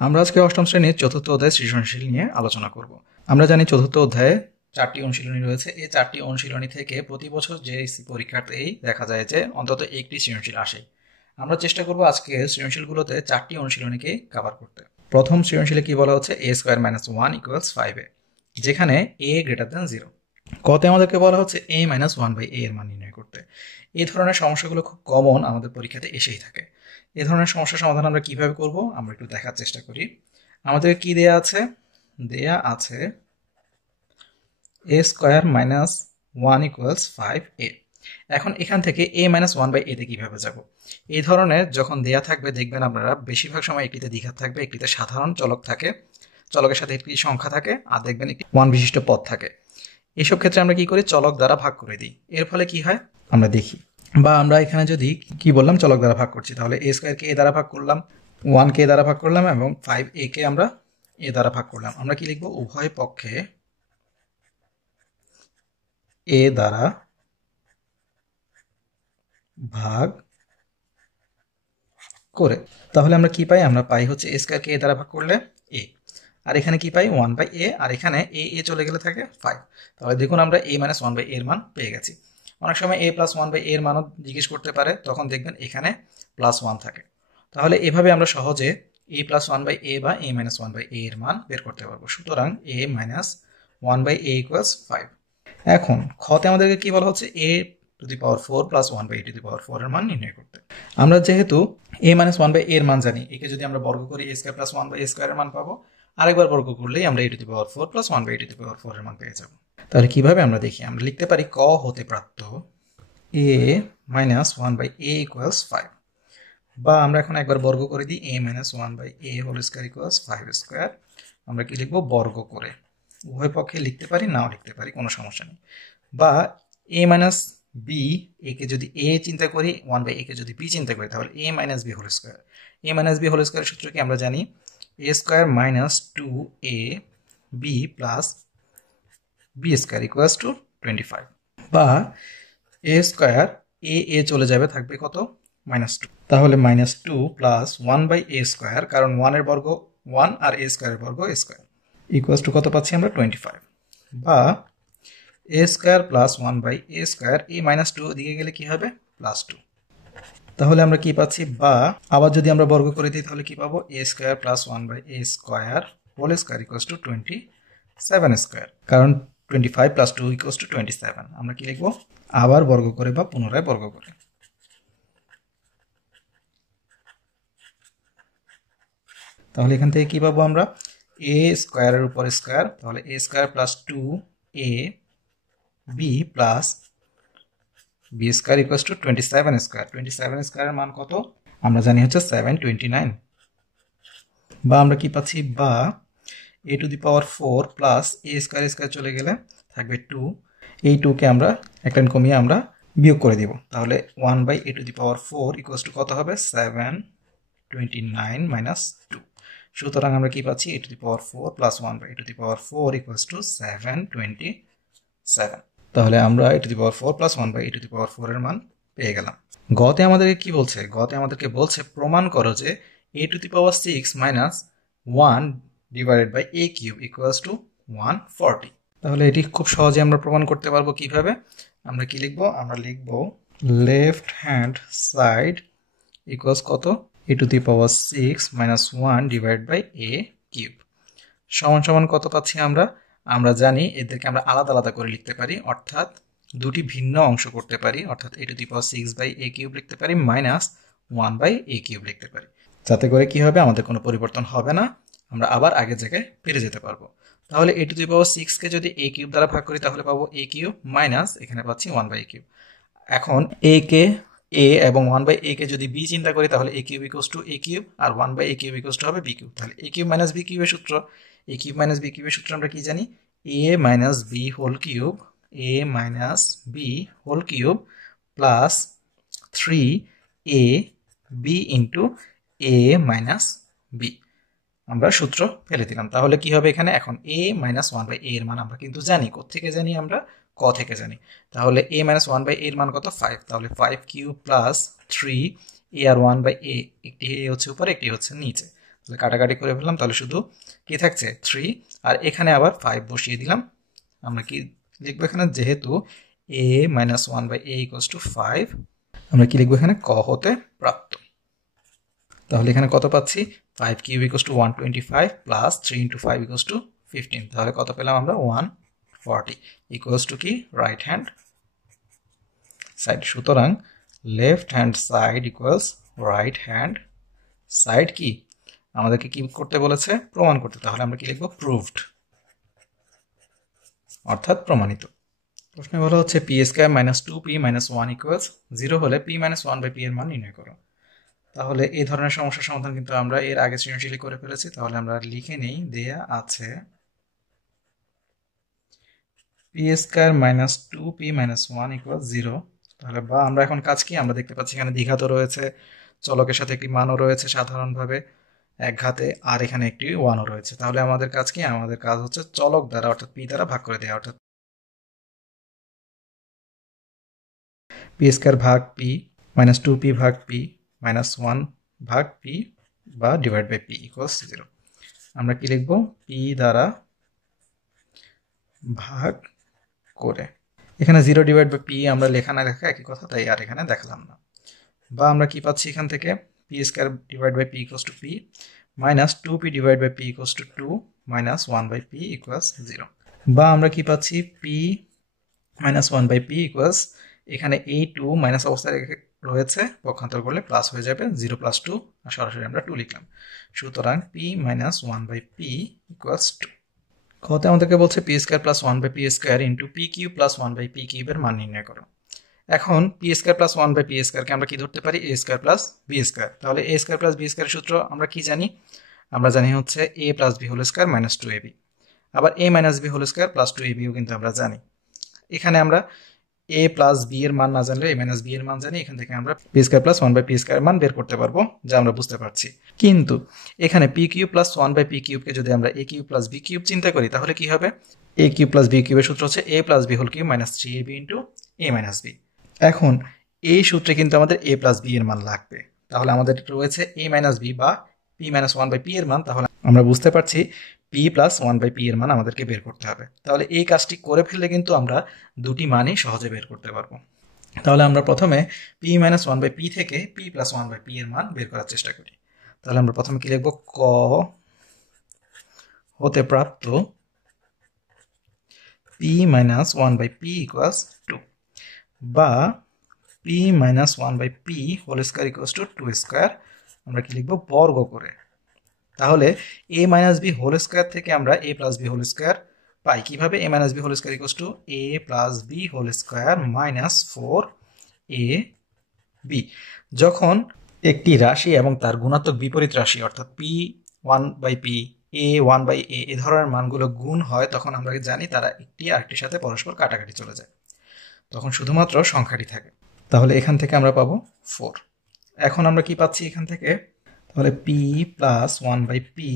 আমরা আজকে অষ্টম শ্রেণীর চতুর্থ অধ্যায় সৃজনশীল নিয়ে আলোচনা করব। আমরা জানি চতুর্থ অধ্যায়ে 4টি অনুশীলনী রয়েছে। এই 4টি অনুশীলনী থেকে প্রতি বছর JSC পরীক্ষাতেই দেখা যায় যে অন্তত একটি সৃজনশীল আসে। আমরা চেষ্টা করব আজকে সৃজনশীলগুলোতে 4টি অনুশীলনীকে কভার করতে। প্রথম সৃজনশীলে কি বলা হচ্ছে, a² - 1 = 5a, যেখানে a > 0। কতে আমাদেরকে বলা হচ্ছে a - 1/a এর মান নির্ণয় করতে। এই ধরনের সমস্যাগুলো খুব কমন, আমাদের পরীক্ষাতে এসেই থাকে। এই ধরনের সমস্যার সমাধান আমরা কিভাবে করব আমরা একটু দেখার চেষ্টা করি। আমাদের কি দেয়া আছে? দেয়া আছে a² - 1 = 5a। এখন এখান থেকে a - 1/a তে কিভাবে যাব? এই ধরনের যখন দেয়া থাকবে দেখবেন আপনারা বেশিরভাগ সময় একটিতে দ্বিঘাত থাকবে, একটিতে সাধারণ চলক থাকে, চলকের সাথে একটি সংখ্যা থাকে, আর দেখবেন একটি 1 বিশিষ্ট পদ থাকে। এইসব ক্ষেত্রে আমরা কি করি? চলক দ্বারা ভাগ করে দিই। এর ফলে কি হয় আমরা দেখি। বা আমরা এখানে যদি কি বললাম, চলক দ্বারা ভাগ করছি, তাহলে a² কে a দ্বারা ভাগ করলাম, 1 কে a দ্বারা ভাগ করলাম এবং 5a কে আমরা a দ্বারা ভাগ করলাম। আমরা কি লিখব? উভয় পক্ষে a দ্বারা ভাগ করে। তাহলে আমরা কি পাই? আমরা পাই হচ্ছে a² কে a দ্বারা ভাগ করলে a, আর এখানে কি পাই? 1/a, আর এখানে a চলে গেলে থাকে 5। তাহলে দেখুন আমরা a - 1/a এর মান পেয়ে গেছি। অনেক সময় a + 1/a এর মানও জিজ্ঞেস করতে পারে, তখন দেখবেন এখানে +1 থাকে। তাহলে এভাবে আমরা সহজে a + 1/a বা a - 1/a এর মান বের করতে পারবো। সুতরাং a - 1/a = 5। এখন খতে আমাদেরকে কি বলা হচ্ছে? a⁴ + 1/a⁴ এর মান নির্ণয় করতে। আমরা যেহেতু a - 1/a এর মান জানি, একে যদি আমরা বর্গ করি a² + 1/a² এর মান পাবো। আরেকবার বর্গ করলেই আমরা a⁴ + 1/a⁴ এর মান পেয়ে যাব। তাহলে কিভাবে আমরা দেখি? আমরা লিখতে পারি ক হতে প্রাপ্ত a - 1/a = 5, বা আমরা এখন একবার বর্গ করে দিই a - 1/a² = 5²। আমরা কি লিখবো? বর্গ করে। উভয় পক্ষে লিখতে পারি, নাও লিখতে পারি, কোনো সমস্যা নেই। বা a - b, একে যদি a চিন্তা করি, 1/a কে যদি b চিন্তা করি, তাহলে a - b²। a - b² সূত্র কি আমরা জানি? a² - 2ab + b² = 25। বা a² চলে যাবে, থাকবে কত? -2। তাহলে -2 + 1/a², কারণ 1 এর বর্গ 1 আর a² এর বর্গ a², = কত পাচ্ছি আমরা? 25। বা a² + 1/a², এই -2 দিকে গেলে কি হবে? +2। তাহলে আমরা কি পাচ্ছি? বা আবার যদি আমরা বর্গ করে দিই তাহলে কি পাবো? a² + 1/a² হোল স্কয়ার = 27², কারণ 25 + 2 = 27। আমরা কি লিখবো? আবার বর্গ করে বা পুনরায় বর্গ করে। তাহলে এখান থেকে কি পাবো আমরা? a স্কয়ারের উপর স্কয়ার, তাহলে a² + 2ab + b² = 27²। 27² এর মান কত? আমরা জানি হচ্ছে 729। বা আমরা কি পাচ্ছি? বা a⁴ প্লাস a² চলে গেলে থাকবে 2। এই 2 কে আমরা এক লাইন কমিয়ে আমরা বিয়োগ করে দিব। তাহলে 1/a⁴ = কত হবে? 729 - 2। সুতরাং আমরা কি পাচ্ছি? a⁴ + 1/a⁴ = 727। তাহলে আমরা a⁴ + 1/a⁴ এর মান পেয়ে গেলাম। গতে আমাদেরকে কি বলছে? গতে আমাদেরকে বলছে প্রমাণ করো যে a⁶ - 1 / a³ = 140। তাহলে এটি খুব সহজে আমরা প্রমাণ করতে পারবো। কিভাবে? আমরা কি লিখবো? আমরা লিখবো লেফট হ্যান্ড সাইড ইকুয়ালস কত? a⁶ - 1 / a³ সমান সমান কত পাচ্ছি আমরা? আমরা জানি এদেরকে আমরা আলাদা আলাদা করে লিখতে পারি, অর্থাৎ দুটি ভিন্ন অংশ করতে পারি, অর্থাৎ a⁶ / a³ লিখতে পারি, -1/a³ লিখতে পারি। যাতে করে কি হবে? আমাদের কোনো পরিবর্তন হবে না, আমরা আবার আগের জায়গায় ফিরে যেতে পারবো। তাহলে a⁶ কে যদি a³ দ্বারা ভাগ করি তাহলে পাবো a³ মাইনাস এখানে পাচ্ছি 1/a³। এখন a কে a এবং 1/a কে যদি b চিন্তা করি তাহলে a³ = a³ আর 1/a³ হবে b³। তাহলে a³ - b³ এর সূত্র, a³ - b³ এর সূত্র আমরা কি জানি? a - b³ plus 3ab * a - b। আমরা সূত্র ফেলে দিলাম। তাহলে কি হবে এখানে? এখন a - 1/a এর মান আমরা কিন্তু জানি। কোত্থেকে জানি? আমরা ক থেকে জানি। তাহলে a - 1/a এর মান কত? 5। তাহলে 5³ + 3a আর 1/a, একটি a হচ্ছে উপরে, একটি হচ্ছে নিচে। তাহলে কাটাকাটি করে ফেললাম, তাহলে শুধু কি থাকছে 3, আর এখানে আবার 5 বসিয়ে দিলাম। আমরা কি লিখবো এখানে, যেহেতু a minus 1 by a equals to 5, আমরা কি লিখবো এখানে, ক হতে প্রাপ্ত। তাহলে এখানে কত পাচ্ছি, 5 cube equals two 125 plus 3 into 5 equals to 15। তাহলে কত পেলাম আমরা, 140 ইকুয়ালস টু কি, রাইট হ্যান্ড সাইড। সুতরাং left hand side equals right hand side কি আমাদেরকে কি করতে বলেছে, প্রমাণ করতে। তাহলে আমরা কি লিখবো, প্রুভড, অর্থাৎ প্রমাণিত। প্রশ্নে বলা হচ্ছে P square minus 2p minus 1 equals 0 হলে p মাইনাস 1 বাই p এর মান নির্ণয় করো। তাহলে এই ধরনের সমস্যার সমাধান কিন্তু আমরা এর আগে সৃজনশীলে করে ফেলেছি। তাহলে আমরা লিখে নেই, দেয়া আছে P square minus 2p minus 1 equal 0। তাহলে বা আমরা এখন কাজ কি, আমরা দেখতে পাচ্ছি এখানে দ্বিঘাতও রয়েছে, চলকের সাথে একটি মানও রয়েছে সাধারণভাবে এক ঘাতে, আর এখানে একটি 1ও রয়েছে। তাহলে আমাদের কাজ কি, আমাদের কাজ হচ্ছে চলক দ্বারা অর্থাৎ p দ্বারা ভাগ করে দেওয়া, অর্থাৎ পি স্কয়ার ভাগ p মাইনাস 2p ভাগ p মাইনাস 1 ভাগ p বা ডিভাইড বাই p ইকুয়ালস 0। আমরা কি লিখবো, p দ্বারা ভাগ করে, এখানে 0 ডিভাইড বাই p আমরা লেখা না লেখা একই কথা, তাই আর এখানে দেখালাম না। বা আমরা কি পাচ্ছি এখান থেকে, P square divide by p equals to p minus 2p divide by p equals to 2 minus 1 by p equals 0। বা আমরা কি পাচ্ছি, p minus 1 by p equals, এখানে এই 2 মাইনাস অবস্থায় রয়েছে, পক্ষান্তর করলে প্লাস হয়ে যাবে, 0 প্লাস 2, আর সরাসরি আমরা 2 লিখলাম। সুতরাং p minus 1 by p equals 2। কতে আমাদেরকে বলছে P square plus 1 by P square into P cube plus 1 by P কিউবের মান নির্ণয় করো। এখন P square plus 1 by P স্কয়ারকে আমরা কি ধরতে পারি, A square plus B square. তাহলে এ স্কয়ার প্লাস বি স্কয়ারের সূত্র আমরা কি জানি, আমরা জানি হচ্ছে A plus B whole square minus 2ab। আবার এ minus B whole square plus 2abও কিন্তু আমরা জানি। এখানে আমরা এ প্লাস বি এর মান না জানলে এ মাইনাস বি এর মান জানি, এখান থেকে আমরা P square plus 1 by P square মান বের করতে পারবো, যা আমরা বুঝতে পারছি। কিন্তু এখানে P cube plus 1 by P কিউবকে যদি আমরা A cube plus B cube চিন্তা করি, তাহলে কি হবে, এ কিউব প্লাস বি কিউবের সূত্র হচ্ছে A plus B whole cube minus 3ab into A minus B. এখন এই সূত্রে কিন্তু আমাদের এ প্লাস বি এর মান লাগবে। তাহলে আমাদের রয়েছে এ মাইনাস বি বা পি মাইনাস 1 বাই পি এর মান। তাহলে আমরা বুঝতে পারছি পি প্লাস 1 বাই পি এর মান আমাদেরকে বের করতে হবে। তাহলে এই কাজটি করে ফেললে কিন্তু আমরা দুটি মানই সহজে বের করতে পারবো। তাহলে আমরা প্রথমে পি মাইনাস 1 বাই পি থেকে পি প্লাস 1 বাই পি এর মান বের করার চেষ্টা করি। তাহলে আমরা প্রথমে কি লিখবো, ক হতে প্রাপ্ত P minus 1 by P equals 2, বা P minus 1 by P whole square equals to 2 square, আমরা কি লিখবো, বর্গ করে। তাহলে A minus B whole square থেকে আমরা A plus B whole square পাই কিভাবে, A minus B whole square equals to A plus B whole square minus 4ab। যখন একটি রাশি এবং তার গুণাত্মক বিপরীত রাশি অর্থাৎ P 1 by P, A 1 by A ধরনের মানগুলো গুণ হয়, তখন আমরা জানি তারা একটি আরেকটির সাথে পরস্পর কাটাকাটি চলে যায়, তখন শুধুমাত্র সংখ্যাটি থাকে। তাহলে এখান থেকে আমরা পাবো 4। এখন আমরা কি পাচ্ছি এখান থেকে, তাহলে P plus 1 by P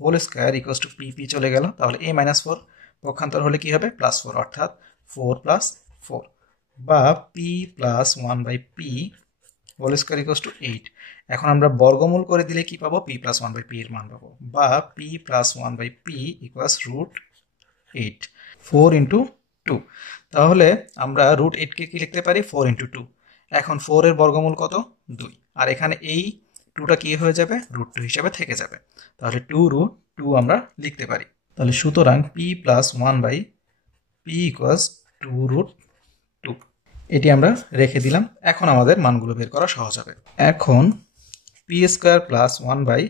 whole square equals to P চলে গেল। তাহলে এ মাইনাস 4 পক্ষান্তর হলে কি হবে, প্লাস 4, অর্থাৎ 4 প্লাস 4, বা p plus 1 by P whole square equals to 8। এখন আমরা বর্গমূল করে দিলে কি পাবো, পি প্লাস 1 বাই পি এর মান পাবো, বা p plus 1 by P equals root 8, 4 into 2। তাহলে আমরা রুট 8কে কি লিখতে পারি, 4 ইন্টু 2। এখন 4 এর বর্গমূল কত, 2, আর এখানে এই 2টা কি হয়ে যাবে, রুট 2 হিসেবে থেকে যাবে। তাহলে 2 রুট 2 আমরা লিখতে পারি। তাহলে সুতরাং p plus 1 by P equals 2 root 2, এটি আমরা রেখে দিলাম। এখন আমাদের মানগুলো বের করা সহজ হবে। এখন P square plus 1 by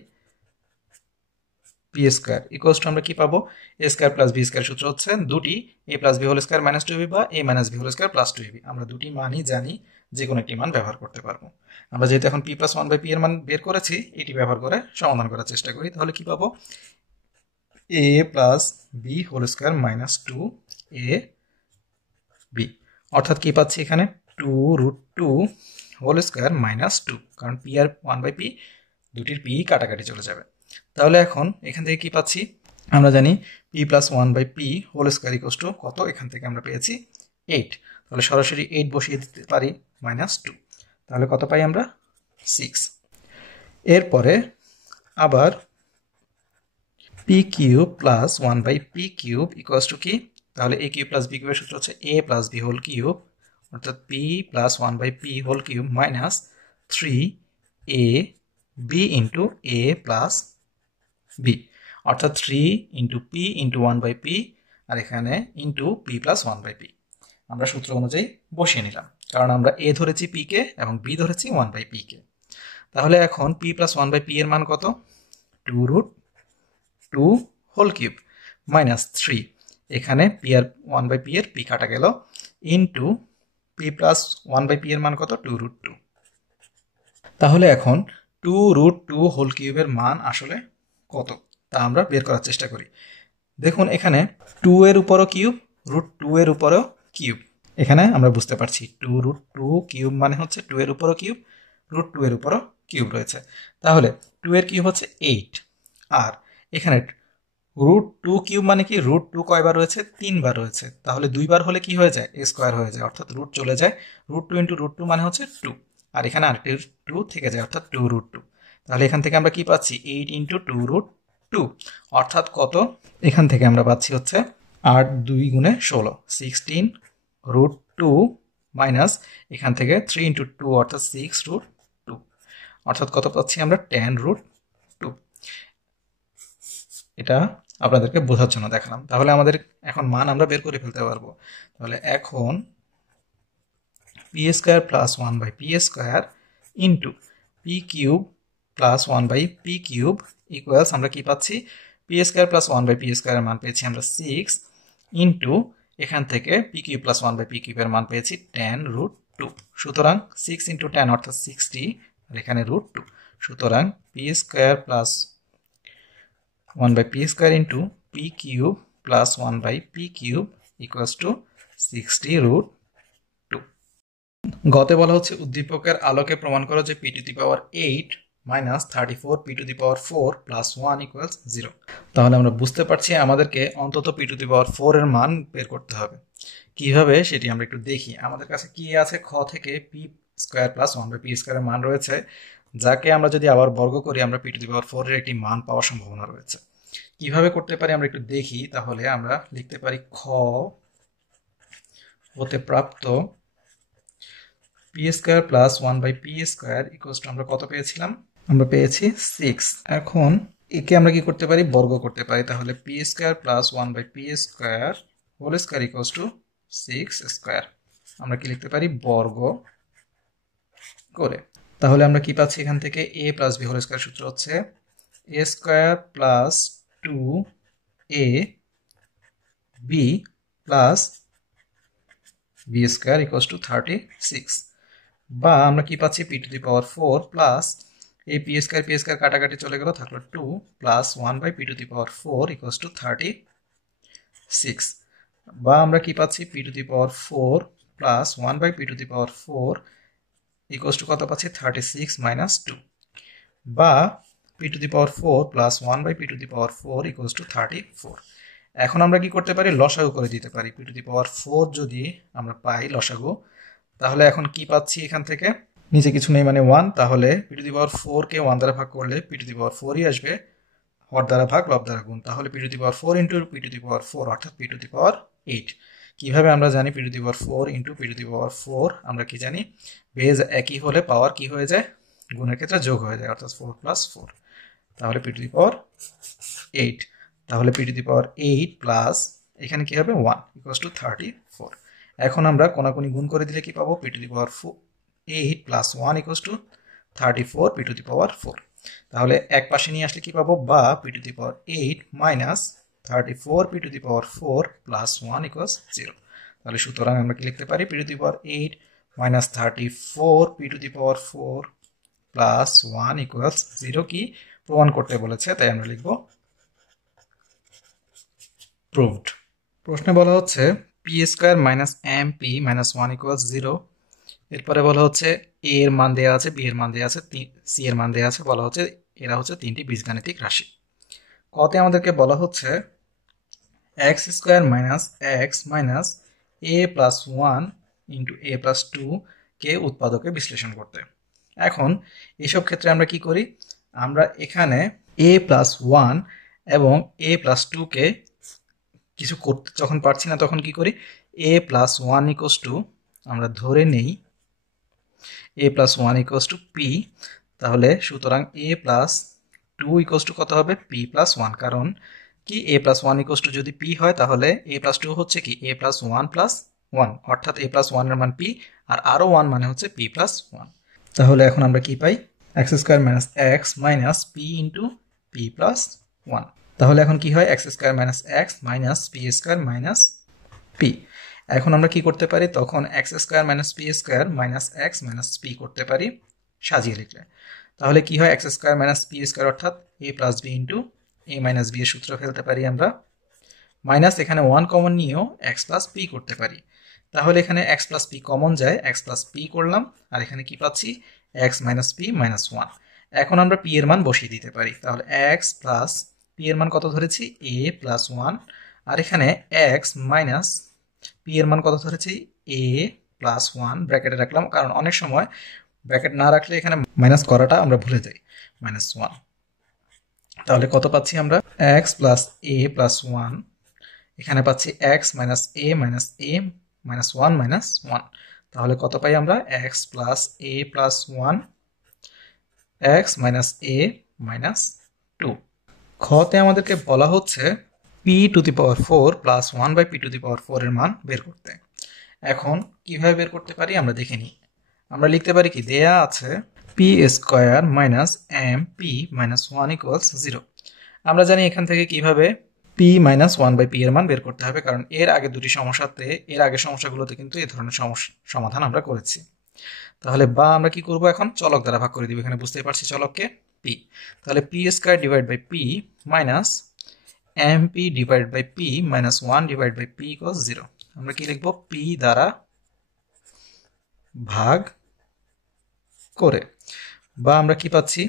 P square equals to আমরা কি পাবো, A square plus B square সূত্র হচ্ছে দুটি A plus B whole square minus 2ab বা A minus B whole square plus 2ab। আমরা দুটি মানই জানি, যে কোনো একটি মান ব্যবহার করতে পারবো। আমরা যেহেতু এখন পি প্লাস 1 বাই পি এর মান বের করেছি, এটি ব্যবহার করে সমাধান করার চেষ্টা করি। তাহলে কি পাবো, A plus B whole square minus 2ab, অর্থাৎ কি পাচ্ছি এখানে, 2 রুট 2 হোল স্কয়ার মাইনাস 2, কারণ পি আর 1 বাই পি দুটির পি কাটাকাটি চলে যাবে। তাহলে এখন এখান থেকে কি পাচ্ছি, আমরা জানি p plus 1 by P whole square equals to কত, এখান থেকে আমরা পেয়েছি 8। তাহলে সরাসরি 8 বসিয়ে দিতে পারি, মাইনাস 2। তাহলে কত পাই আমরা, 6। এরপরে আবার P cube plus 1/p cube equals to কি? তাহলে a কিউব প্লাস b কিউবের সূত্র হচ্ছে a plus b whole cube, অর্থাৎ p plus 1/p whole cube minus 3ab into a plus b, অর্থাৎ 3 ইন্টু p ইন্টু 1/p আর এখানে into p plus 1/p। আমরা সূত্র অনুযায়ী বসিয়ে নিলাম, কারণ আমরা a ধরেছি p কে এবং b ধরেছি 1/p কে। তাহলে এখন p প্লাস 1/p এর মান কত? 2√2 হোল কিউব মাইনাস 3, এখানে p আর 1/p এর p কাটা গেল, ইন্টু p প্লাস 1/p এর মান কত? 2√2। তাহলে এখন 2√2 হোল কিউবের মান আসলে কত তা আমরা বের করার চেষ্টা করি। দেখুন এখানে 2 এর উপরও কিউব, √2 এর উপরও কিউব, এখানে আমরা বুঝতে পারছি 2√2 কিউব মানে হচ্ছে 2 এর উপরও কিউব, √2 এর উপরও কিউব রয়েছে। তাহলে 2 এর কিউব হচ্ছে 8, আর এখানে √2 কিউব মানে কি? √2 কয়বার রয়েছে? 3 বার রয়েছে। তাহলে 2 বার হলে কি হয়ে যায়? a স্কয়ার হয়ে যায়, অর্থাৎ রুট চলে যায়। √2 ইন্টু √2 মানে হচ্ছে 2, আর এখানে আরেকটি 2 থেকে যায়, অর্থাৎ 2√2। তাহলে এখান থেকে আমরা কি পাচ্ছি? 8 ইন্টু 2√2, অর্থাৎ কত? এখান থেকে আমরা পাচ্ছি হচ্ছে 8 2 গুণে 16, 16√2 মাইনাস এখান থেকে 3 ইন্টু 2 অর্থাৎ 6√2, অর্থাৎ কত পাচ্ছি আমরা? 10√2। এটা আপনাদেরকে বোঝার জন্য দেখালাম। তাহলে আমাদের এখন মান আমরা বের করে ফেলতে পারবো। তাহলে এখন P square plus 1/p square into P cube plus 1/p cube equals আমরা কি পাচ্ছি? পি স্কোয়ার প্লাস 1/p স্কোয়ারের মান পেয়েছি আমরা 6, ইন্টু এখান থেকে পি কিউব প্লাস 1/p কিউবের মান পেয়েছি 10√2। সুতরাং 6 ইন্টু 10 অর্থাৎ 60, আর এখানে √2। সুতরাং P square plus 1/p square into p cube plus 1/p cube equals two 60√2। গতে বলা হচ্ছে উদ্দীপকের আলোকে প্রমাণ করো যে p⁻8 minus 34 p⁻4 plus 1 equals 0। তাহলে আমরা বুঝতে পারছি আমাদেরকে অন্তত p⁻4 এর মান বের করতে হবে। কিভাবে সেটি আমরা একটু দেখি। আমাদের কাছে কি আছে? খ থেকে p স্কোয়ার প্লাস 1/p স্কোয়ারের মান রয়েছে, যাকে আমরা যদি আবার বর্গ করি আমরা p⁻4 এর একটি মান পাওয়ার সম্ভাবনা রয়েছে। কিভাবে করতে পারি আমরা একটু দেখি। তাহলে আমরা লিখতে পারি খ হতে প্রাপ্ত p square plus 1/p square equals to আমরা কত পেয়েছিলাম? আমরা পেয়েছি 6। এখন একে আমরা কি করতে পারি? বর্গ করতে পারি। তাহলে p square plus 1/p square whole square equals to 6 square. আমরা কি লিখতে পারি? বর্গ করে। তাহলে আমরা কি পাচ্ছি এখান থেকে? a plus b whole square সূত্র হচ্ছে a square plus 2ab plus b square equals to 36, বা আমরা কি পাচ্ছি? p⁻4 প্লাস এই p স্কয়ার কাটাকাটি চলে গেল, থাকলো 2 প্লাস 1/p⁻4 ইকুয়ালস টু 36, বা আমরা কি পাচ্ছি? p⁻4 plus 1/p⁻4 equals to কত পাচ্ছি? 36 মাইনাস 2, বা p⁻4 plus 1/p⁻4 equals to 34। এখন আমরা কি করতে পারি? লসাগু করে দিতে পারি। p⁻4 যদি আমরা পাই লসাগু, তাহলে এখন কি পাচ্ছি এখান থেকে? নিচে কিছু নেই মানে 1, তাহলে p⁻4 কে 1 দ্বারা ভাগ করলে p⁻4ই আসবে, হর দ্বারা ভাগ লব দ্বারা গুণ, তাহলে p⁻4 ইন্টু p⁻4 অর্থাৎ p⁻8। কিভাবে আমরা জানি p⁻4 ইন্টু p⁻4? আমরা কি জানি? বেজ একই হলে পাওয়ার কি হয়ে যায়? গুণের ক্ষেত্রে যোগ হয়ে যায়, অর্থাৎ 4 প্লাস 4, তাহলে p⁻8। তাহলে p⁻8 প্লাস এখানে কি হবে? 1 ইকুয়ালস টু 34। এখন আমরা কোনাকুনি গুণ করে দিলে কি পাবো? p⁻8 plus 1 equals to 34 p⁻4। তাহলে এক পাশে নিয়ে আসলে কি পাবো? বা p⁻8 minus 34 p⁻4 plus 1 equals 0। তাহলে সুতরাং আমরা কি লিখতে পারি? p⁻8 minus 34 p⁻4 plus 1 equals 0 কি প্রমাণ করতে বলেছে, তাই আমরা লিখব প্রুভড। প্রশ্নে বলা হচ্ছে p square minus mp minus 1 equals 0। এরপরে বলা হচ্ছে a এর মান দেওয়া আছে, b এর মান দেওয়া আছে, c এর মান দেওয়া আছে। বলা হচ্ছে এরা হচ্ছে তিনটি বীজগাণিতিক রাশি। কতে আমাদেরকে বলা হচ্ছে x square minus x minus a plus 1 into a plus 2 কে উৎপাদকে বিশ্লেষণ করতে। এখন এসব ক্ষেত্রে আমরা কি করি? আমরা এখানে a প্লাস 1 এবং a প্লাস 2কে কিছু করতে যখন পারছি না তখন কি করি, a প্লাস 1 ইকুয়ালস টু, আমরা ধরে নেই a plus 1 equals to p। তাহলে সুতরাং a প্লাস 2 ইকুয়ালস টু কত হবে, p প্লাস 1। কারণ কি a প্লাস 1 ইকুয়ালস টু যদি p হয় তাহলে a প্লাস 2 হচ্ছে কি a প্লাস 1 প্লাস 1, অর্থাৎ a প্লাস 1 এর মান p আর আরও 1 মানে হচ্ছে p প্লাস 1। তাহলে এখন আমরা কি পাই, x square minus x minus p into p plus 1। তাহলে এখন কি হয়, x square minus x minus p square minus p। এখন আমরা কি করতে পারি, তখন x square minus p square minus x minus p করতে পারি সাজিয়ে লিখলে। তাহলে কি হয়, x square minus p square অর্থাৎ a plus b into a minus b এর সূত্র ফেলতে পারি আমরা, মাইনাস এখানে 1 কমন নিয়েও x প্লাস p করতে পারি। তাহলে এখানে x প্লাস p কমন যায়, x প্লাস p করলাম, আর এখানে কি পাচ্ছি x মাইনাস p মাইনাস 1। এখন আমরা p এর মান বসিয়ে দিতে পারি। তাহলে x প্লাস p এর মান কত ধরেছি, a প্লাস 1, আর এখানে x মাইনাস p এর মান কত ধরেছি, a প্লাস 1 ব্র্যাকেটে রাখলাম, কারণ অনেক সময় ব্র্যাকেট না রাখলে এখানে মাইনাস করাটা আমরা ভুলে যাই, মাইনাস 1। তাহলে কত পাচ্ছি আমরা, x প্লাস a প্লাস 1, এখানে পাচ্ছি x minus a minus a minus 1 minus 1। তাহলে কত পাই আমরা, x plus a plus 1 x minus a minus 2। খতে আমাদেরকে বলা হচ্ছে p to the power 4 plus 1 by p to the power 4 এর মান বের করতে। এখন কিভাবে বের করতে পারি আমরা দেখে নিই। আমরা লিখতে পারি কি, দেয়া আছে p square minus mp minus 1 equals 0। আমরা জানি এখান থেকে কিভাবে p মাইনাস 1 বাই p এর মান বের করতে হবে, কারণ এর আগে দুটি সমস্যাতে, এর আগে সমস্যাগুলোতে কিন্তু এই ধরনের সমাধান আমরা করেছি। তাহলে বা আমরা কি করব, এখন চলক দ্বারা ভাগ করে দিব, এখানে বুঝতেই পারছি চলককে p। তাহলে p square divide by p minus mp divide by p minus 1 divide by p equals 0। আমরা কি লিখব, p দ্বারা ভাগ করে, বা আমরা কি পাচ্ছি,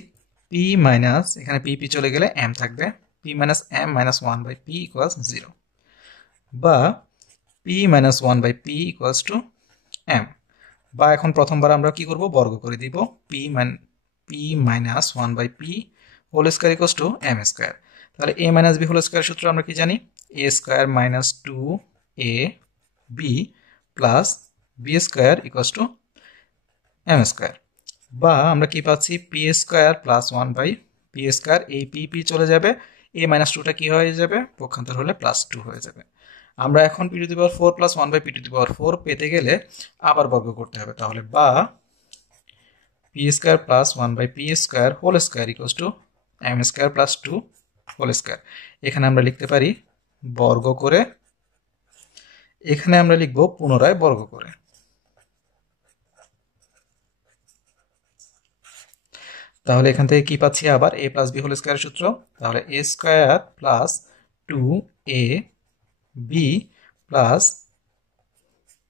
p মাইনাস, এখানে p চলে গেলে m থাকবে, p minus m minus 1 by p equals 0, বা p minus 1 by p equals to m। বা এখন প্রথমবার আমরা কি করব, বর্গ করে দিব, p minus 1 by p whole square equals to m square. তাহলে a minus b whole square সূত্র আমরা কি জানি, a square minus 2ab plus b square equals to m square. বা আমরা কি পাচ্ছি, p square plus 1 by p square, এই p চলে যাবে, a মাইনাস 2টা কি হয়ে যাবে, পক্ষান্তর হলে প্লাস 2 হয়ে যাবে। আমরা এখন p to the power 4 plus 1 by p to the power 4 পেতে গেলে আবার বর্গ করতে হবে। তাহলে বা p square plus 1 by p square whole square equals to m square plus 2 whole square. এখানে আমরা লিখতে পারি বর্গ করে, এখানে আমরা লিখব পুনরায় বর্গ করে। তাহলে এখান থেকে কি পাচ্ছি, আবার a plus b whole square সূত্র। তাহলে a square plus 2ab plus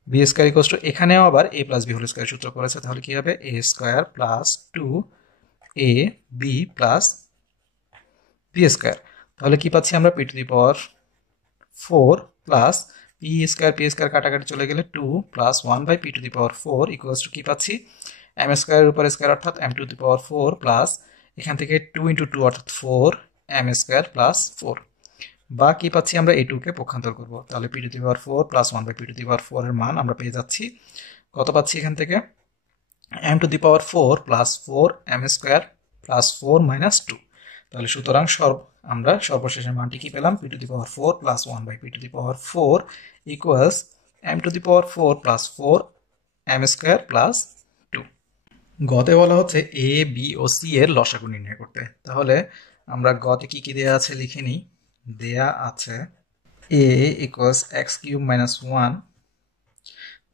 b square equals to, এখানেও আবার a plus b whole square সূত্র করেছে। তাহলে কি হবে, a square plus 2ab plus b square. তাহলে কি পাচ্ছি আমরা, p to the power 4 plus p square কাটাকাটি চলে গেলে 2 plus 1 by p to the power 4 equals to কি পাচ্ছি, m স্কয়ারের উপর স্কয়ার অর্থাৎ m to the power 4 plus এখান থেকে 2 ইন্টু 2 অর্থাৎ 4 m স্কয়ার প্লাস 4। বা কি পাচ্ছি আমরা, এই 2 কে পক্ষান্তর করব। তাহলে p to the power 4 plus 1 by p to the power 4 এর মান আমরা পেয়ে যাচ্ছি, কত পাচ্ছি এখান থেকে, m to the power 4 plus 4 m square plus 4 minus 2। তাহলে সুতরাং আমরা সর্বশেষের মানটি কি পেলাম, p to the power 4 plus 1 by p to the power 4 equals m to the power 4 plus 4 m square plus 2। গতে বলা হচ্ছে a b ও c এর লসাগু নির্ণয় করতে। তাহলে আমরা গতে কি কি দেয়া আছে লিখে নিই। দেয়া আছে a equals x cube minus 1।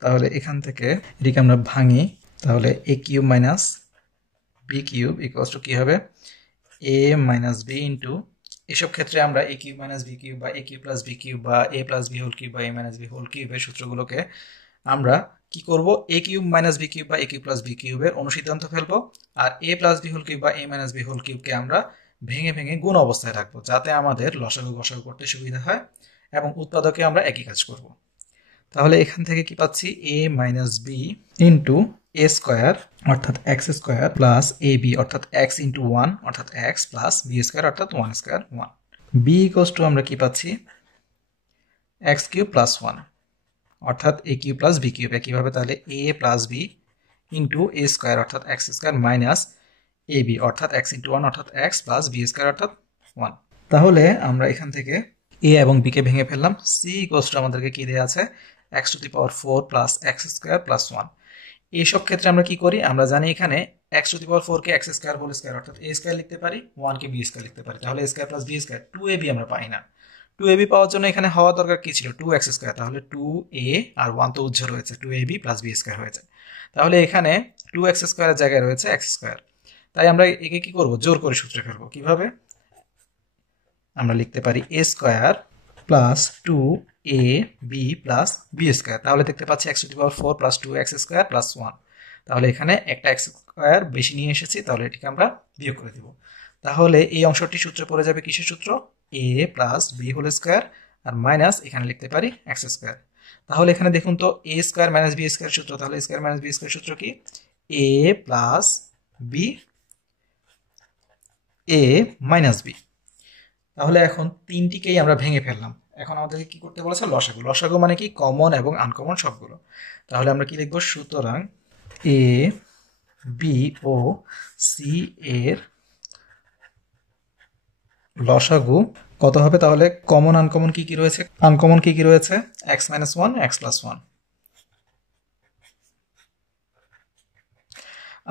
তাহলে এখান থেকে এটিকে আমরা ভাঙি, তাহলে a cube minus b cube equals to কি হবে, a মাইনাস b ইন্টু, এসব ক্ষেত্রে আমরা a cube minus b cube বা a cube plus b cube বা a plus b whole cube বা a মাইনাস b হোল কিউবের সূত্রগুলোকে আমরা কি করব, a cube minus b cube বা a কিউব প্লাস b কিউবের অনুসিদ্ধান্ত ফেলবো, আর a plus b whole cube বা a মাইনাস b হোল কিউবকে আমরা ভেঙে ভেঙে গুণ অবস্থায় রাখবো, যাতে আমাদের লসাগু গসাগু করতে সুবিধা হয় এবং উৎপাদকে আমরা একই কাজ করব। তাহলে এখান থেকে কি পাচ্ছি, a minus b into a square অর্থাৎ x স্কয়ার প্লাস ab অর্থাৎ x ইন্টু 1 অর্থাৎ x প্লাস b স্কয়ার অর্থাৎ 1 স্কয়ার 1। বি ইকুয়ালস টু আমরা কি পাচ্ছি এক্স কিউব প্লাস 1 অর্থাৎ এ কিউব প্লাস বি কিউব। একইভাবে তাহলে a plus B into A square অর্থাৎ x square minus A B অর্থাৎ এক্স ইন্টু 1 অর্থাৎ এক্স প্লাস বি স্কোয়ার অর্থাৎ 1। তাহলে আমরা এখান থেকে এ এবং বি কে ভেঙে ফেললাম। সি ইকুয়ালস টু আমাদেরকে কি দেওয়া আছে x to the power 4 plus x square plus 1। এইসব ক্ষেত্রে আমরা কি করি, আমরা জানি এখানে এক্স টু দি পাওয়ার 4 কে এক্স স্কোয়ার হোল স্কোয়ার অর্থাৎ এ স্কোয়ার লিখতে পারি, 1 কে বি স্কোয়ার লিখতে পারি। তাহলে A square plus B square 2ab আমরা পাই না। 2ab পাওয়ার জন্য এখানে হওয়া দরকার কি ছিল 2x স্কোয়ার। তাহলে 2a আর 1 তো উজ্জ্বল রয়েছে, 2ab প্লাস বি স্কোয়ার হয়েছে। তাহলে এখানে 2x স্কোয়ারের জায়গায় রয়েছে x স্কোয়ার। তাই আমরা একে কি করব, জোর করে সূত্রে ফেলবো। কিভাবে, আমরা লিখতে পারি a square plus 2ab plus B square. তাহলে দেখতে পাচ্ছি x to the power 4 plus 2x square plus 1। তাহলে এখানে একটা এক্স স্কোয়ার বেশি নিয়ে এসেছি, তাহলে এটিকে আমরা বিয়োগ করে দিব। তাহলে এই অংশটি সূত্রে পড়ে যাবে কিসের সূত্র, এ প্লাস বি হোল স্কোয়ার আর মাইনাস এখানে লিখতে পারি এক্স স্কোয়ার। তাহলে এখানে দেখুন তো এ স্কোয়ার মাইনাস বি স্কোয়ার সূত্র, তাহলে স্কোয়ার মাইনাস বি স্কোয়ার সূত্র কি এ plus B A minus B. তাহলে এখন তিনটিকেই আমরা ভেঙে ফেললাম। এখন আমাদেরকে কি করতে বলেছে, লসাগু। লসাগু মানে কি কমন এবং আনকমন সবগুলো। তাহলে আমরা কি লিখবো, সুতরাং এ বি ও সি এর লসাগু কত হবে। তাহলে কমন আনকমন কি কি রয়েছে, আনকমন কি কি রয়েছে এক্স মাইনাস 1 এক্স প্লাস 1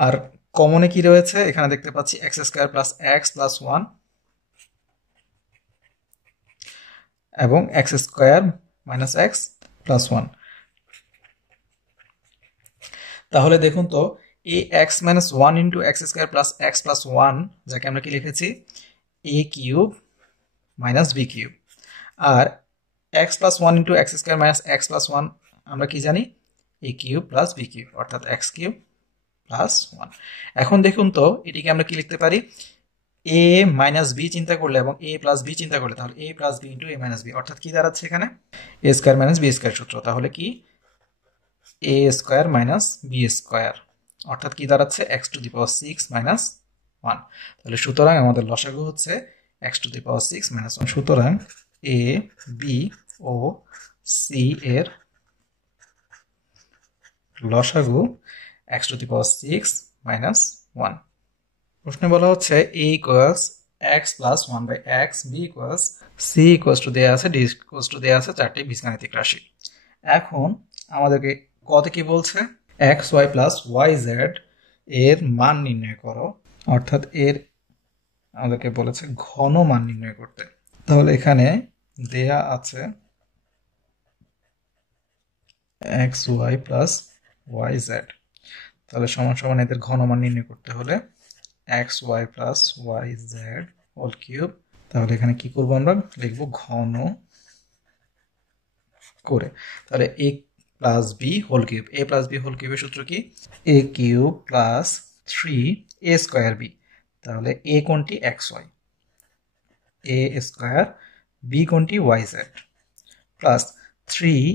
আর কমনে কি রয়েছে এখানে দেখতে পাচ্ছি X square plus X plus 1 এবং X square minus X plus 1। তাহলে দেখুন তো এই X minus 1 into X square plus X plus 1 যাকে আমরা কি লিখেছি A cube minus B cube, আর X plus 1 into X square minus X plus 1 আমরা কি জানি A cube plus B cube অর্থাৎ এক্স কিউব প্লাস 1। এখন দেখুন তো এটিকে আমরা কি লিখতে পারি, এ মাইনাস বি চিন্তা করলে এবং এ প্লাস বি চিন্তা করলে, তাহলে a plus B into A minus B অর্থাৎ কি দাঁড়াচ্ছে এখানে এ স্কোয়ার মাইনাস বি স্কোয়ার সূত্র। তাহলে কি এ স্কোয়ার মাইনাস বি স্কোয়ার অর্থাৎ কি দাঁড়াচ্ছে x to the power 6 minus 1। তাহলে সুতরাং আমাদের লসাগু হচ্ছে x to the power 6 minus 1। সুতরাং এ বি ও সি এর লসাগু x to the power 6 minus 1। প্রশ্নে বলা হচ্ছে a equals x plus 1 by x, b equals c equals to দেওয়া আছে, ডি ইকুয়ালস টু দেওয়া আছে চারটি বীজগাণিতিক রাশি। এখন আমাদেরকে কত কি বলছে x y plus y z এর মান নির্ণয় করো, অর্থাৎ এর আমাদেরকে বলেছে ঘন মান নির্ণয় করতে। তাহলে এখানে দেয়া আছে x y plus y z, তাহলে সমান সমান এদের ঘন মান নির্ণয় করতে হলে x y plus y z whole cube. তাহলে এখানে কি করবো, আমরা লিখবো ঘন করে। তাহলে a plus B whole cube, a plus B whole কিউবের সূত্র কি a cube plus 3 a square b. তাহলে এ কোনটি x y, a square b কোনটি ওয়াই জেড প্লাস 3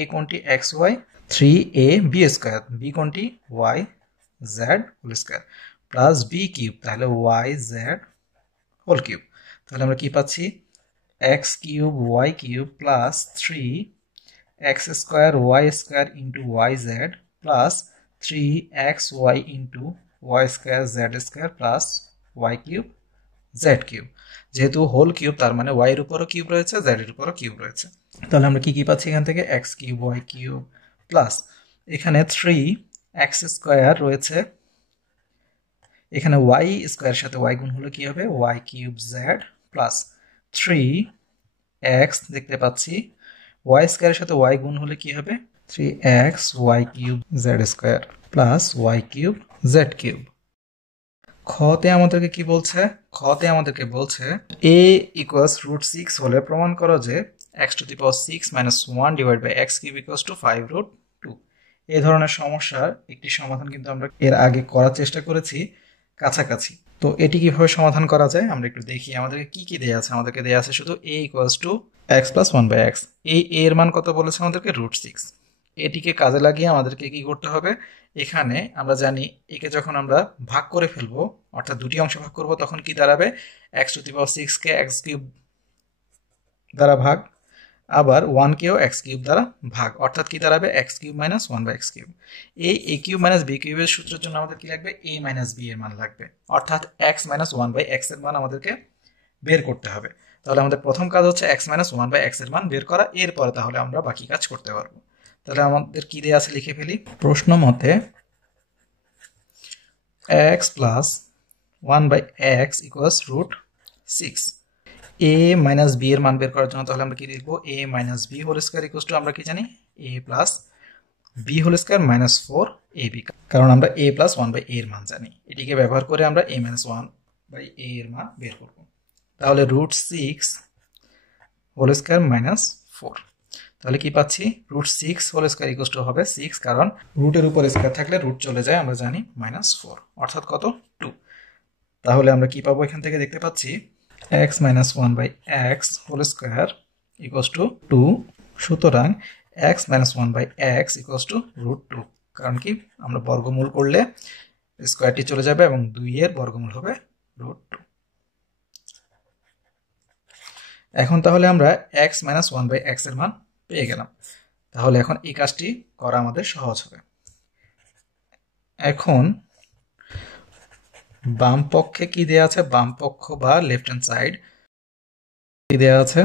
এ কোনটি x Y, 3 a b square b কোনটি y z whole square plus B cube, তাহলে y z whole cube. তাহলে আমরা কি পাচ্ছি x cube y cube plus 3 x square y square into y z plus 3 x y into y square z square plus y cube z cube. যেহেতু whole cube তার মানে Y এর উপরও cube রয়েছে, জেড এর উপরও কিউব রয়েছে। তাহলে আমরা কি কি পাচ্ছি এখান থেকে x cube y cube plus এখানে 3 এক্স স্কোয়ার রয়েছে, এখানে ওয়াই স্কোয়ার সাথে ওয়াই গুণ হলে কি হবে y cube z plus 3 x দেখতে পাচ্ছি ওয়াই স্কোয়ারের সাথে ওয়াই গুণ হলে কি হবে 3x y cube z square plus y cube z cube. খতে আমাদেরকে কি বলছে, খতে আমাদেরকে বলছে a ইকুয়ালস √6 হলে প্রমাণ করো যে x to the power 6 minus 1 divide by x cube equals to 5√2। এই ধরনের সমস্যার একটি সমাধান কিন্তু আমরা এর আগে করার চেষ্টা করেছি কাছাকাছি। তো এটি কিভাবে সমাধান করা যায় আমরা একটু দেখি। আমাদেরকে কি কি দেয়া আছে, আমাদেরকে দেয়া আছে শুধু a equals to x plus 1 by x। এই এর মান কত বলেছে আমাদেরকে √6। এটিকে কাজে লাগিয়ে আমাদেরকে কি করতে হবে, এখানে আমরা জানি একে যখন আমরা ভাগ করে ফেলবো অর্থাৎ দুটি অংশে ভাগ করব তখন কি দাঁড়াবে x to the power 6 K x cube দ্বারা ভাগ, আবার 1 কেও x কিউব দ্বারা ভাগ, অর্থাৎ কি দাঁড়াবে x cube minus 1/x cube. এই a কিউব মাইনাস b কিউবের সূত্রের জন্য আমাদের কি লাগবে, a মাইনাস b এর মান লাগবে, অর্থাৎ x মাইনাস 1/x এর মান আমাদেরকে বের করতে হবে। তাহলে আমাদের প্রথম কাজ হচ্ছে x মাইনাস 1/x এর মান বের করা, এরপরে তাহলে আমরা বাকি কাজ করতে পারবো। তাহলে আমাদের কি দেয়া আছে লিখে ফেলি। প্রশ্ন মতে x plus 1/x equals root 6। a minus b এর মান বের করার জন্য তাহলে আমরা কি লিখবো, a minus b whole square equals to আমরা কি জানি a plus b whole square minus 4ab, কারণ আমরা a প্লাস 1/a এর মান জানি। এটিকে ব্যবহার করে আমরা a মাইনাস 1/a এর মান বের করব। তাহলে রুট 6 হোল স্কয়ার মাইনাস 4, তাহলে কি পাচ্ছি, root 6 whole square equals to হবে 6, কারণ রুটের উপর স্কয়ার থাকলে রুট চলে যায়, আমরা জানি মাইনাস 4, অর্থাৎ কত 2। তাহলে আমরা কি পাবো, এখান থেকে দেখতে পাচ্ছি x minus 1/x whole square equals to 2, সুতরাং x minus 1/x equals to root 2, কারণ কি আমরা বর্গমূল করলে স্কয়ারটি চলে যাবে এবং 2 এর বর্গমূল হবে রুট 2। এখন তাহলে আমরা x মাইনাস 1/x এর মান পেয়ে গেলাম। তাহলে এখন এই কাজটি করা আমাদের সহজ হবে। এখন বাম পক্ষে কি দেয়া আছে, বাম পক্ষ বা লেফট হ্যান্ড সাইড কি দেয়া আছে,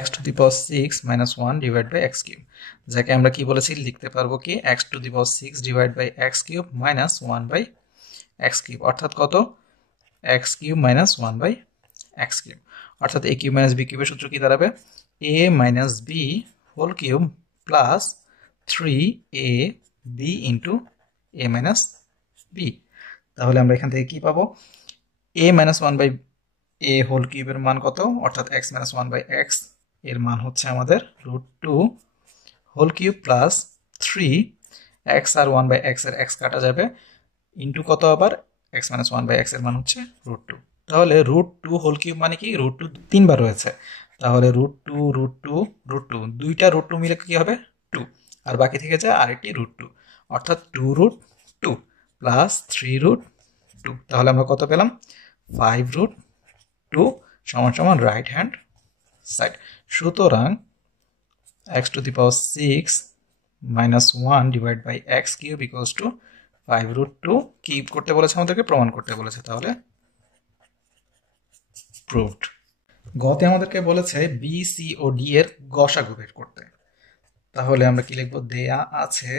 x to the power 6 minus 1 divide by x cube, যাকে আমরা কি বলেছি লিখতে পারবো কি x to the power 6 divide by x cube minus 1/x cube, অর্থাৎ কত x cube minus 1/x cube, অর্থাৎ a কিউব মাইনাস b কিউবের সূত্র কি দাঁড়াবে, a minus b whole cube plus 3ab into a minus b। তাহলে আমরা এখান থেকে কি পাবো, a মাইনাস 1/a হোল কিউবের মান কত, অর্থাৎ x মাইনাস 1/x এর মান হচ্ছে আমাদের root 2 whole cube plus 3x আর 1/x এর x কাটা যাবে ইন্টু কত আবার x মাইনাস 1/x এর মান হচ্ছে রুট 2। তাহলে রুট 2 হোল কিউব মানে কি, রুট 2 তিনবার রয়েছে, তাহলে রুট 2 রুট 2 রুট 2, দুইটা রুট 2 মিলে কি হবে 2, আর বাকি থেকে যায় আরেকটি রুট 2, অর্থাৎ 2 রুট 2 প্লাস 3 রুট 2, তাহলে আমরা কত পেলাম 5 রুট 2 সমান সমান রাইট হ্যান্ড সাইড। সুতরাং x to the power 6 minus 1 divide by x cube equals to 5 root 2 কি করতে বলেছে আমাদেরকে, প্রমাণ করতে বলেছে, তাহলে প্রুভড। গতে আমাদেরকে বলেছে বি সি ও ডি এর গসাগু বের করতে, তাহলে আমরা কি লিখবো, দেয়া আছে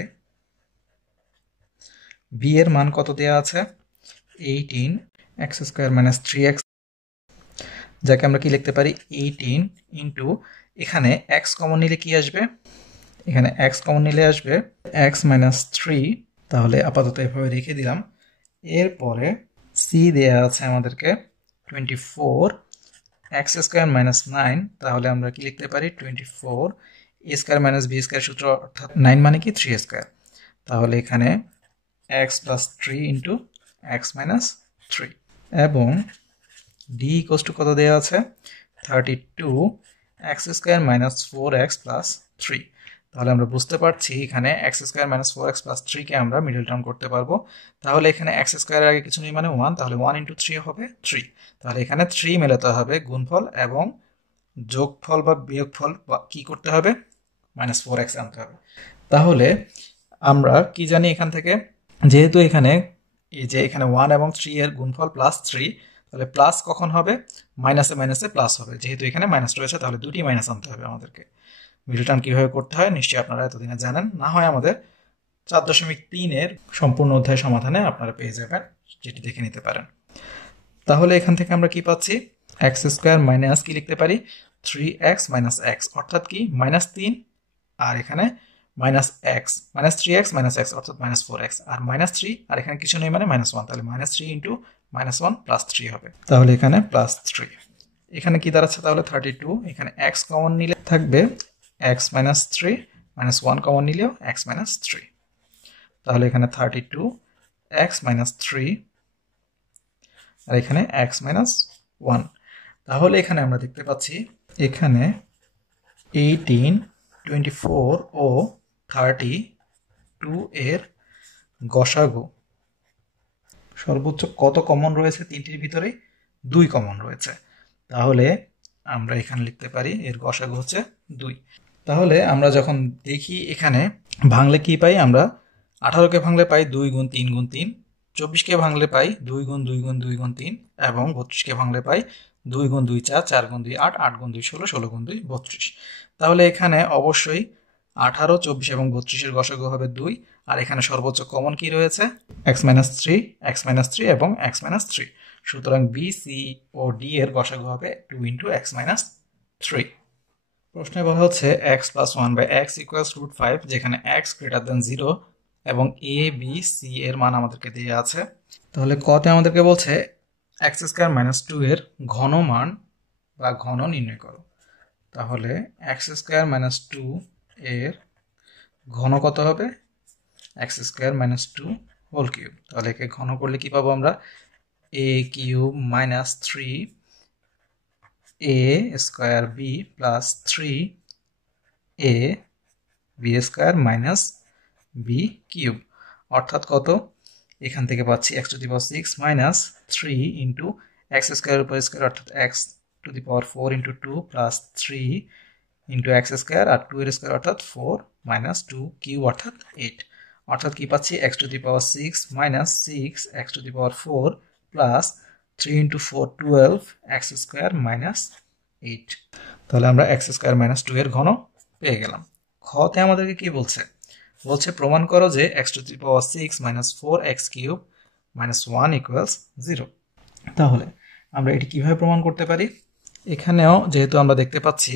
বি এর মান কত দেয়া আছে 18x স্কয়ার মাইনাস 3x, যাকে আমরা কি লিখতে পারি 18 ইন্টু এখানে x কমন নিলে কি আসবে, এখানে x কমন নিলে আসবে x মাইনাস 3, তাহলে আপাতত এভাবে রেখে দিলাম। এরপরে সি দেয়া আছে আমাদেরকে 24x স্কয়ার মাইনাস 9, তাহলে আমরা কি লিখতে পারি 24 a square minus b square সূত্র, অর্থাৎ 9 মানে কি 3 স্কয়ার, তাহলে এখানে x plus 3 into x minus 3, এবং d ইকুয়ালস টু কত দেওয়া আছে 32x square minus 4x plus 3, তাহলে আমরা বুঝতে পারছি এখানে x square minus 4x plus 3 কে আমরা মিডল টার্ম করতে পারবো। তাহলে এখানে x স্কয়ার আগে কিছু নেই মানে 1, তাহলে 1 ইন্টু 3 হবে 3, তাহলে এখানে 3 মেলাতে হবে গুণফল, এবং যোগফল বা বিয়োগফল কি করতে হবে মাইনাস 4x আনতে হবে। তাহলে আমরা কি জানি এখান থেকে, যেহেতু এখানে এই যে এখানে 1 এবং 3 এর গুণফল প্লাস 3, তাহলে প্লাস কখন হবে, মাইনাসে মাইনাসে প্লাস হবে, যেহেতু এখানে মাইনাস রয়েছে তাহলে দুটি মাইনাস আনতে হবে আমাদেরকে। মিডল টার্ম কিভাবে করতে হয় নিশ্চয়ই আপনারা এতদিনে জানেন, না হয় আমাদের 4.3 এর সম্পূর্ণ অধ্যায় সমাধানে আপনারা পেয়ে যাবেন, যেটি দেখে নিতে পারেন। তাহলে এখান থেকে আমরা কি পাচ্ছি, x স্কয়ার মাইনাস কি লিখতে পারি 3x মাইনাস x, অর্থাৎ কি মাইনাস 3, আর এখানে minus x minus 3x minus x অর্থাৎ মাইনাস 4x, আর মাইনাস 3 আর এখানে কিছু নেই মানে মাইনাস 1, তাহলে মাইনাস 3 ইন্টু মাইনাস 1 প্লাস 3 হবে, তাহলে এখানে প্লাস 3। এখানে কি দাঁড়াচ্ছে তাহলে 32, এখানে x কমন নিলে থাকবে x মাইনাস 3, মাইনাস 1 কমন নিলেও x মাইনাস 3, তাহলে এখানে 32x মাইনাস 3, আর এখানে x মাইনাস 1। তাহলে এখানে আমরা দেখতে পাচ্ছি এখানে 18, 24 ও 32 এর গসাগু সর্বোচ্চ কত কমন রয়েছে, তিনটির ভিতরে 2 কমন রয়েছে। তাহলে আমরা এখানে লিখতে পারি এর গসাগু হচ্ছে 2। তাহলে আমরা যখন দেখি এখানে ভাঙলে কি পাই, আমরা 18কে ভাঙলে পাই 2 গুণ 3 গুণ 3, 24কে ভাঙলে পাই 2 গুণ 2 গুণ 2 গুণ 3, এবং 32কে ভাঙলে পাই 2 গুণ 2 4, 4 গুণ 2 8, 8 গুণ 2 16, 16 গুণ 2 32। তাহলে এখানে অবশ্যই 18, 24 এবং 32-এর গসাগু হবে 2, আর এখানে সর্বোচ্চ কমন কি রয়েছে x-3, x-3 এবং x-3। সুতরাং বি, সি ও ডি এর গসাগু হবে 2 ইন্টু x-3। প্রশ্নে বলা হচ্ছে x plus 1 by x equals √5, যেখানে x গ্রেটার দেন 0 এবং এ বি সি এর মান আমাদেরকে দিয়ে আছে। তাহলে কতে আমাদেরকে বলছে x² মাইনাস 2 এর ঘন মান বা ঘন নির্ণয় করো। তাহলে x² মাইনাস 2 এর ঘন কত হবে, x² মাইনাস 2 হোল কিউব। তাহলে একে ঘন করলে কি পাবো আমরা, a cube minus 3 a square b plus 3 a b square minus b cube, অর্থাৎ কত, এখান থেকে পাচ্ছি x to the power 6 minus 3 into x square উপর স্কয়ার অর্থাৎ x to the power 4 into 2 plus 3 into x square আর 2 এর square অর্থাৎ 4 মাইনাস 2 কিউব অর্থাৎ 8, অর্থাৎ কি পাচ্ছি x to the power 6 minus 6 x to the power 4 plus 3 into 4 12 x square minus 8। তাহলে আমরা x স্কয়ার মাইনাস 2 এর ঘন পেয়ে গেলাম। খতে আমাদেরকে কি বলছে, বলছে প্রমাণ করো যে x to the power 6 minus 4x cube minus 1 equals 0। তাহলে আমরা এটি কিভাবে প্রমাণ করতে পারি, এখানেও যেহেতু আমরা দেখতে পাচ্ছি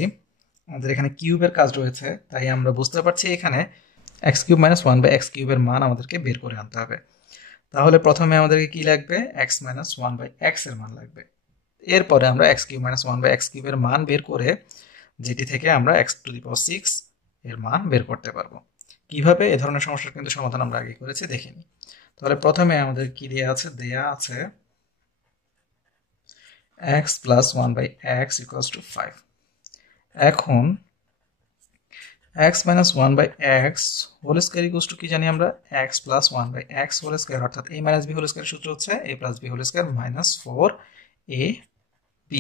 আমাদের এখানে কিউবের কাজ রয়েছে, তাই আমরা বুঝতে পারছি এখানে x cube minus 1 by x কিউবের মান আমাদেরকে বের করে আনতে হবে। তাহলে প্রথমে আমাদেরকে কি লাগবে, x মাইনাস 1 বাই x এর মান লাগবে। এরপরে আমরা x cube minus 1 by x কিউবের মান বের করে যেটি থেকে আমরা x টু দি পাওয়ার 6 এর মান বের করতে পারবো। কিভাবে, এ ধরনের সমস্যার কিন্তু সমাধান আমরা আগে করেছি, দেখিনি। তাহলে প্রথমে আমাদের কি দেয়া আছে x plus 1 by x equals to 5। এখন x minus 1 by x whole square equals to কি জানি আমরা, x plus 1 by x whole square, অর্থাৎ a minus b whole square সূত্র হচ্ছে a plus b whole square minus 4ab।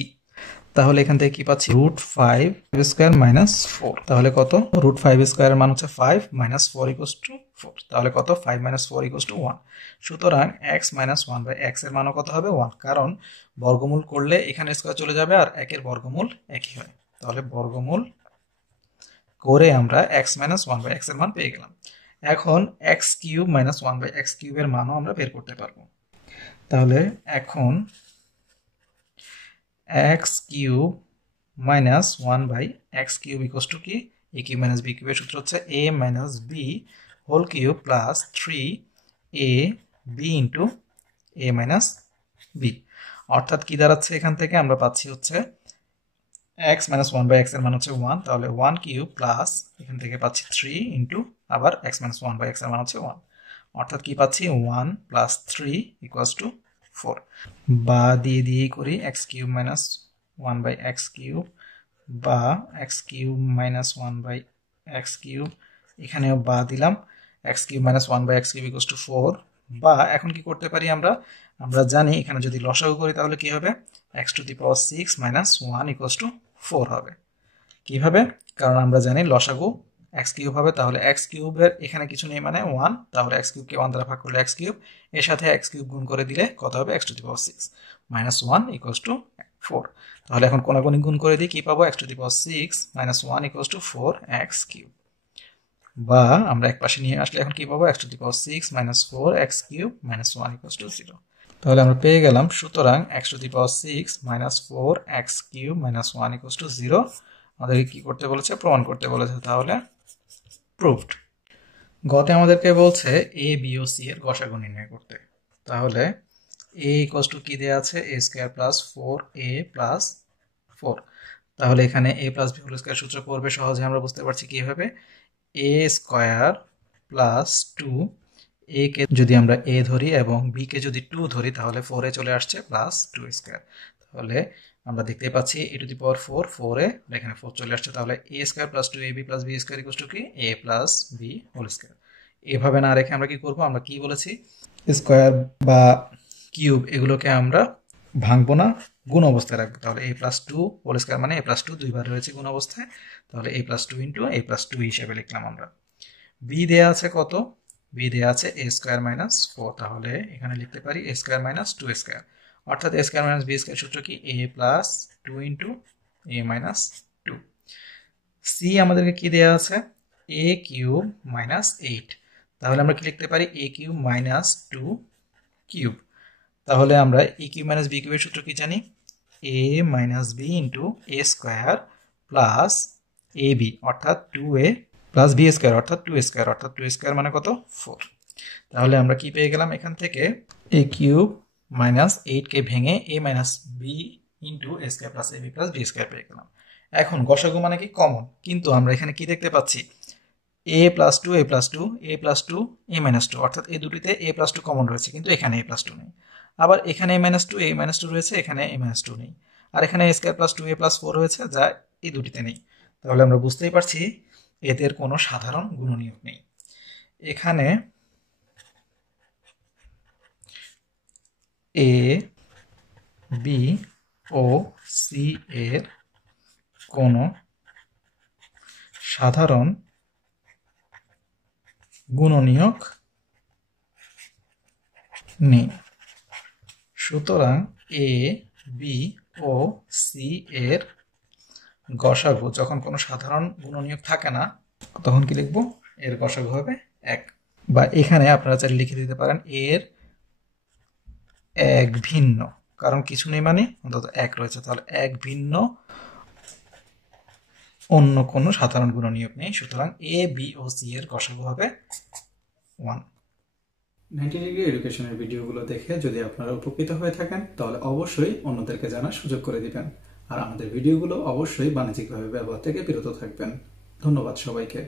তাহলে এখান থেকে কি পাচ্ছি, √5 স্কয়ার মাইনাস 4। তাহলে কত, √5 স্কয়ারের মান হচ্ছে 5 মাইনাস 4 ইকুয়ালস টু 4। তাহলে কত, 5 মাইনাস 4 ইকুয়ালস টু 1। সুতরাং x মাইনাস 1 বাই x এর মানও কত হবে, 1, কারণ বর্গমূল করলে এখানে স্কয়ার চলে যাবে আর একের বর্গমূল একই হয়। তাহলে বর্গমূল করে আমরা x মাইনাস 1 বাই x এর মান পেয়ে গেলাম। এখন x cube minus 1 by x কিউবের মানও আমরা বের করতে পারবো। তাহলে এখন x cube minus 1 by x cube equals to কি, a কিউব মাইনাস b কিউবের সূত্র হচ্ছে a minus b whole cube plus 3ab into a minus b, অর্থাৎ কি দাঁড়াচ্ছে, এখান থেকে আমরা পাচ্ছি হচ্ছে x মাইনাস 1 বাই x এর মান হচ্ছে 1, তাহলে 1 কিউব প্লাস এখান থেকে পাচ্ছি 3 ইন্টু আবার x মাইনাস 1 বাই x এর মান হচ্ছে 1, অর্থাৎ কি পাচ্ছি 1 প্লাস 3 ইকুয়ালস টু 4। বা দিয়ে করি x cube minus 1 by x cube বা x cube minus 1 by x cube, এখানেও বা দিলাম x cube minus 1 by x cube equals to 4। বা এখন কি করতে পারি, আমরা জানি এখানে যদি লসাগু করি তাহলে কি হবে, x to the power 6 minus 1 equals to 4 হবে। কিভাবে, কারণ আমরা জানি লসাগু x কিউব হবে, তাহলে x কিউবের এখানে কিছু নেই মানে 1, তাহলে x কিউবকে 1 দ্বারা ভাগ করলে x কিউব, এর সাথে x কিউব গুণ করে দিলে কত হবে, x to the power 6 minus 1 equals to 4। তাহলে এখন কোনাকুনি গুণ করে দিই, কি পাবো, x to the power 6 minus 1 equals to 4x cube. বা আমরা এক পাশে নিয়ে আসলে এখন কি পাবো, x to the power 6 minus 4x cube minus 1 equals to 0। তাহলে আমরা পেয়ে গেলাম, সুতরাং x to the power 6 minus 4x cube minus 1 equals to 0 আমাদেরকে কি করতে বলেছে, প্রমাণ করতে বলেছে। তাহলে প্রুভড। গতে আমাদেরকে বলছে a b ও c এর গসাগু নির্ণয় করতে। তাহলে a ইকুয়ালস টু কি দেয়া আছে, a square plus 4a plus 4। তাহলে এখানে a plus b whole square সূত্র পড়বে সহজে, আমরা বুঝতে পারছি কিভাবে, a স্কয়ার প্লাস 2, a কে যদি আমরা a ধরি এবং b কে যদি 2 ধরি তাহলে 4 এ চলে আসছে প্লাস 2 স্কয়ার। তাহলে আমরা দেখতে পাচ্ছি a টু দি পাওয়ার 4, 4 এ এখানে 4 চলে আসছে, তাহলে a square plus 2ab plus b square equals to কি, a plus b whole square. এভাবে না রেখে আমরা কি করব, আমরা কি বলেছি, স্কয়ার বা কিউব এগুলোকে আমরা ভাঙবো না, গুণ অবস্থায় রাখবো। তাহলে a plus two whole square মানে a প্লাস টু দুইবার রয়েছে গুণ অবস্থায়, তাহলে a plus two into a plus two হিসেবে লিখলাম আমরা। b দেয়া আছে কত? b দেয়া আছে a স্কোয়ার মাইনাস ফোর, তাহলে এখানে লিখতে পারি a square minus two square, অর্থাৎ a square minus b square সূত্র কি a plus two into a minus two. c আমাদেরকে কি দেয়া আছে? a কিউব মাইনাস এইট, তাহলে আমরা কি লিখতে পারি a cube minus two cube. তাহলে আমরা এ কিউব মাইনাস বি কিউবের সূত্র কি জানি? এ minus B into A square plus A B অর্থাৎ two A plus B square অর্থাৎ টু স্কোয়ার, অর্থাৎ টু স্কোয়ার মানে কত? ফোর। তাহলে আমরা কি পেয়ে গেলাম এখান থেকে? এ কিউব মাইনাস এইটকে ভেঙে এ minus B into A square plus A B plus B square পেয়ে গেলাম। এখন গসাগু মানে কি? কমন। কিন্তু আমরা এখানে কি দেখতে পাচ্ছি? এ plus two A plus two A plus two A minus two, অর্থাৎ এই দুটিতে এ প্লাস টু কমন রয়েছে, কিন্তু এখানে এ প্লাস টু নেই। আবার এখানে এ মাইনাস টু রয়েছে, এখানে এ মাইনাস টু নেই। আর এখানে এ square plus two A plus four রয়েছে, যা এই দুটিতে নেই। তাহলে আমরা বুঝতেই পারছি এদের কোনো সাধারণ গুণনীয়ক নেই। এখানে এ বি ও সি এর কোনো সাধারণ গুণনীয়ক নেই। সুতরাং এ বি ও সি এর গসাগু যখন কোনো সাধারণ গুণনীয়ক থাকে না, তখন কি লিখবো? এর গসাগু হবে এক। বা এখানে আপনারা চাইলে লিখে দিতে পারেন এর এক ভিন্ন, কারণ কিছু নেই মানে অন্তত এক রয়েছে, তাহলে এক ভিন্ন অন্য কোনো সাধারণ গুণনীয়ক নেই। সুতরাং এ বি ও সি এর গসাগু হবে 1। 90 ডিগ্রি এডুকেশনের ভিডিওগুলো দেখে যদি আপনারা উপকৃত হয়ে থাকেন তাহলে অবশ্যই অন্যদেরকে জানার সুযোগ করে দিবেন, আর আমাদের ভিডিওগুলো অবশ্যই বাণিজ্যিকভাবে ব্যবহার থেকে বিরত থাকবেন। ধন্যবাদ সবাইকে।